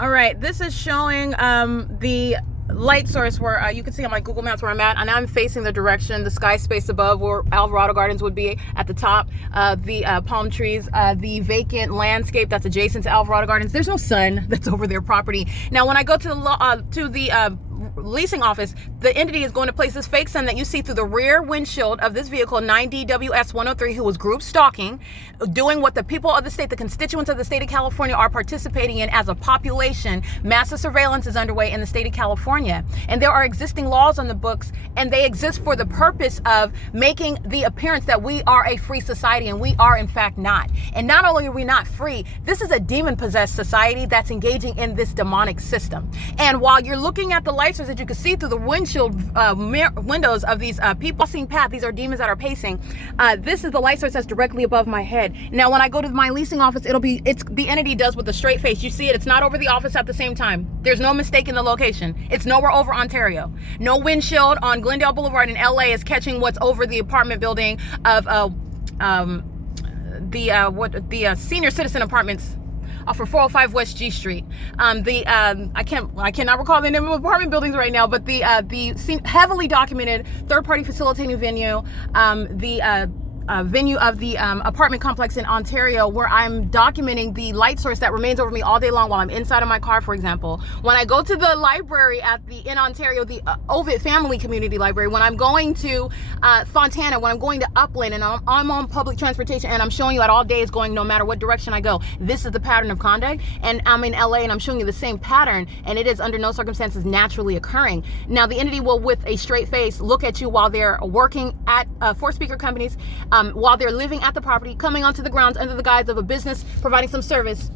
All right, this is showing the light source where you can see on my Google Maps where I'm at, and I'm facing the direction, the sky space above where Alvarado Gardens would be at the top, the palm trees, the vacant landscape that's adjacent to Alvarado Gardens. There's no sun that's over their property. Now, when I go to the leasing office, the entity is going to place this fake sun that you see through the rear windshield of this vehicle, 9DWS103, who was group stalking, doing what the people of the state, the constituents of the state of California, are participating in as a population. Massive surveillance is underway in the state of California, and there are existing laws on the books, and they exist for the purpose of making the appearance that we are a free society, and we are in fact not. And not only are we not free, this is a demon-possessed society that's engaging in this demonic system. And while you're looking at the light source that you can see through the windshield windows of these people crossing path, these are demons that are pacing. This is the light source that's directly above my head. Now, when I go to my leasing office, it's the entity does with a straight face. You see it. It's not over the office at the same time. There's no mistake in the location. It's nowhere over Ontario. No windshield on Glendale Boulevard in LA is catching what's over the apartment building of the senior citizen apartments for 405 West G Street. I cannot recall the name of apartment buildings right now, but the heavily documented third-party facilitating venue, venue of the apartment complex in Ontario, where I'm documenting the light source that remains over me all day long while I'm inside of my car, for example. When I go to the library in Ontario, the Ovid Family Community Library, when I'm going to Fontana, when I'm going to Upland, and I'm on public transportation, and I'm showing you at all days going no matter what direction I go, this is the pattern of conduct. And I'm in LA and I'm showing you the same pattern, and it is under no circumstances naturally occurring. Now, the entity will, with a straight face, look at you while they're working at for speaker companies, while they're living at the property, coming onto the grounds under the guise of a business, providing some service.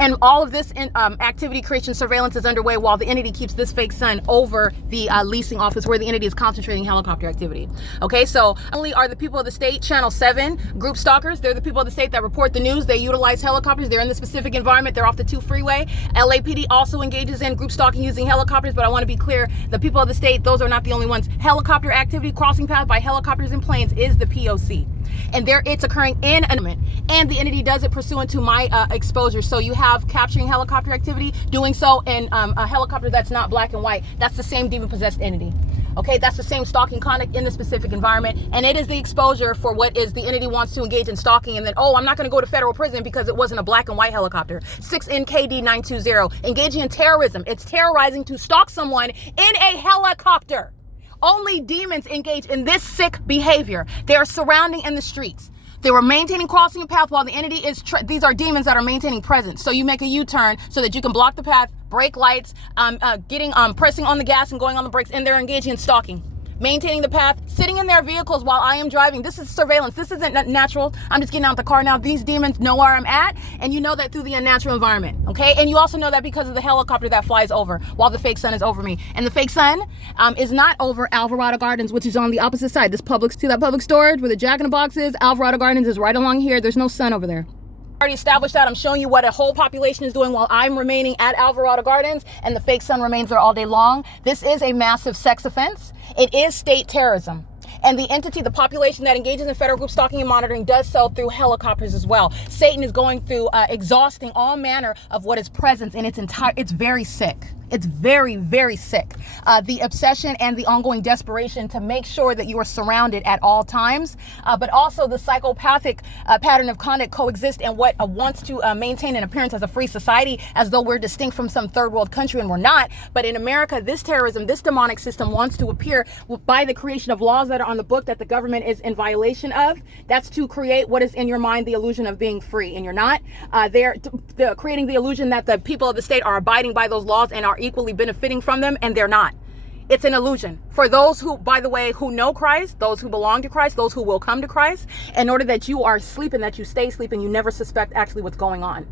And all of this activity creation surveillance is underway while the entity keeps this fake sun over the leasing office where the entity is concentrating helicopter activity. Okay, so only are the people of the state, Channel 7, group stalkers. They're the people of the state that report the news. They utilize helicopters. They're in the specific environment. They're off the 2 freeway. LAPD also engages in group stalking using helicopters, but I want to be clear, the people of the state, those are not the only ones. Helicopter activity, crossing paths by helicopters and planes, is the P.O.C. And it's occurring in an environment, and the entity does it pursuant to my exposure. So you have capturing helicopter activity, doing so in a helicopter that's not black and white. That's the same demon-possessed entity. Okay, that's the same stalking conduct in the specific environment, and it is the exposure for what is the entity wants to engage in stalking, and then, oh, I'm not going to go to federal prison because it wasn't a black and white helicopter. 6NKD920, engaging in terrorism. It's terrorizing to stalk someone in a helicopter. Only demons engage in this sick behavior. They are surrounding in the streets. They were maintaining crossing a path while the entity is, these are demons that are maintaining presence. So you make a U-turn so that you can block the path, brake lights, pressing on the gas and going on the brakes, and they're engaging in stalking. Maintaining the path, sitting in their vehicles while I am driving. This is surveillance. This isn't natural. I'm just getting out the car now. These demons know where I'm at, and you know that through the unnatural environment, okay? And you also know that because of the helicopter that flies over while the fake sun is over me. And the fake sun is not over Alvarado Gardens, which is on the opposite side. See that public storage where the Jack-in-the-Box is? Alvarado Gardens is right along here. There's no sun over there. Already established that. I'm showing you what a whole population is doing while I'm remaining at Alvarado Gardens, and the fake sun remains there all day long. This is a massive sex offense. It is state terrorism. And the entity, the population that engages in federal group stalking and monitoring, does so through helicopters as well. Satan is going through exhausting all manner of what is present in it's very sick. It's very, very sick. The obsession and the ongoing desperation to make sure that you are surrounded at all times, but also the psychopathic pattern of conduct coexist and what wants to maintain an appearance as a free society, as though we're distinct from some third world country, and we're not. But in America, this terrorism, this demonic system wants to appear by the creation of laws that are on the book that the government is in violation of. That's to create what is in your mind the illusion of being free, and you're not. They're creating the illusion that the people of the state are abiding by those laws and are equally benefiting from them, and they're not. It's an illusion. For those who, by the way, who know Christ, those who belong to Christ, those who will come to Christ, in order that you are asleep and that you stay asleep and you never suspect actually what's going on.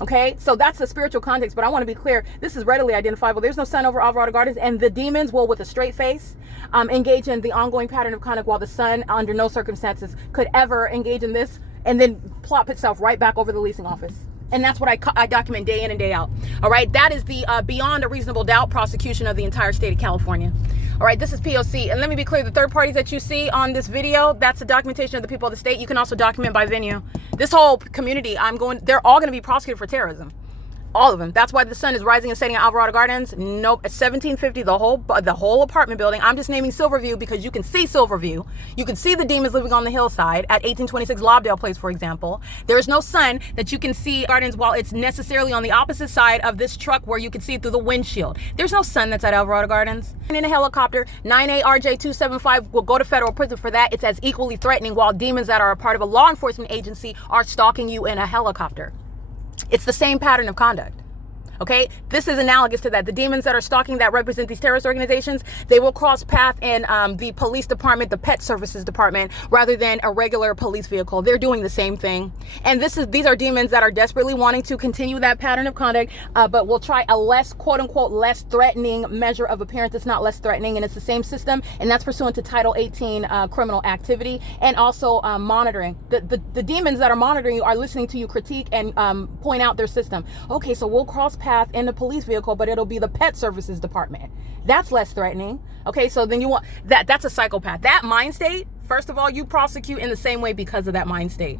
Okay, so that's the spiritual context, but I want to be clear, this is readily identifiable. There's no sun over Alvarado Gardens, and the demons will, with a straight face, engage in the ongoing pattern of conduct, while the sun, under no circumstances, could ever engage in this and then plop itself right back over the leasing office. And that's what I document day in and day out. All right, that is the beyond a reasonable doubt prosecution of the entire state of California. All right, this is P.O.C. And let me be clear, the third parties that you see on this video, that's the documentation of the people of the state. You can also document by venue. This whole community, they're all going to be prosecuted for terrorism. All of them. That's why the sun is rising and setting at Alvarado Gardens. Nope. At 1750, the whole apartment building. I'm just naming Silverview because you can see Silverview. You can see the demons living on the hillside at 1826 Lobdell Place, for example. There is no sun that you can see Gardens while it's necessarily on the opposite side of this truck where you can see it through the windshield. There's no sun that's at Alvarado Gardens. And in a helicopter, 9A RJ275 will go to federal prison for that. It's as equally threatening while demons that are a part of a law enforcement agency are stalking you in a helicopter. It's the same pattern of conduct. Okay, this is analogous to that. The demons that are stalking that represent these terrorist organizations, they will cross path in the police department, the pet services department, rather than a regular police vehicle. They're doing the same thing. And these are demons that are desperately wanting to continue that pattern of conduct, but will try a less, quote unquote, less threatening measure of appearance. It's not less threatening, and it's the same system, and that's pursuant to Title 18 criminal activity, and also monitoring. The demons that are monitoring you are listening to you critique and point out their system. Okay, so we'll cross path in the police vehicle, but it'll be the pet services department. That's less threatening. Okay, so then you want that's a psychopath. That mind state, first of all, you prosecute in the same way because of that mind state.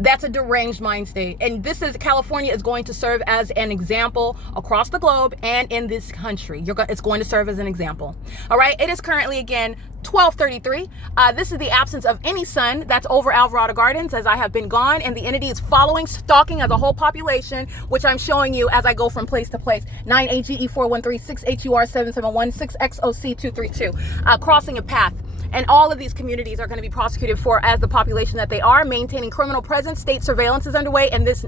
That's a deranged mind state. And California is going to serve as an example across the globe and in this country. It's going to serve as an example. All right. It is currently, again, 12:33. This is the absence of any sun that's over Alvarado Gardens as I have been gone, and the entity is following, stalking as a whole population, which I'm showing you as I go from place to place. 9AGE413, 6HUR771, 6XOC232, crossing a path. And all of these communities are going to be prosecuted for, as the population that they are, maintaining criminal presence. State surveillance is underway, and this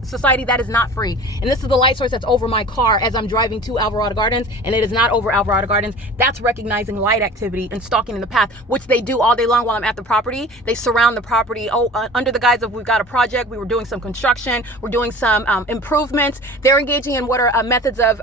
society that is not free. And this is the light source that's over my car as I'm driving to Alvarado Gardens, and it is not over Alvarado Gardens. That's recognizing light activity and stalking in the path, which they do all day long while I'm at the property. They surround the property under the guise of we've got a project, we were doing some construction, we're doing some improvements. They're engaging in what are methods of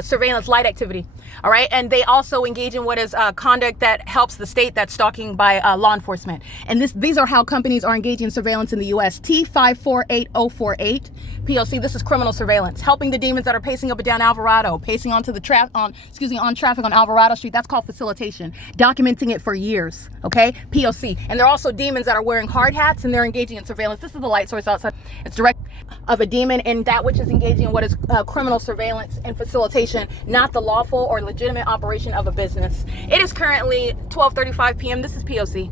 surveillance light activity. All right. And they also engage in what is conduct that helps the state that's stalking by law enforcement. And these are how companies are engaging in surveillance in the U.S. T548048 P.O.C. This is criminal surveillance, helping the demons that are pacing up and down Alvarado, pacing onto the on traffic on Alvarado Street. That's called facilitation, documenting it for years. Okay. P.O.C. And they're also demons that are wearing hard hats and they're engaging in surveillance. This is the light source outside. It's direct of a demon and that which is engaging in what is criminal surveillance and facilitation, not the lawful or legitimate operation of a business. It is currently 12:35 p.m. This is P.O.C.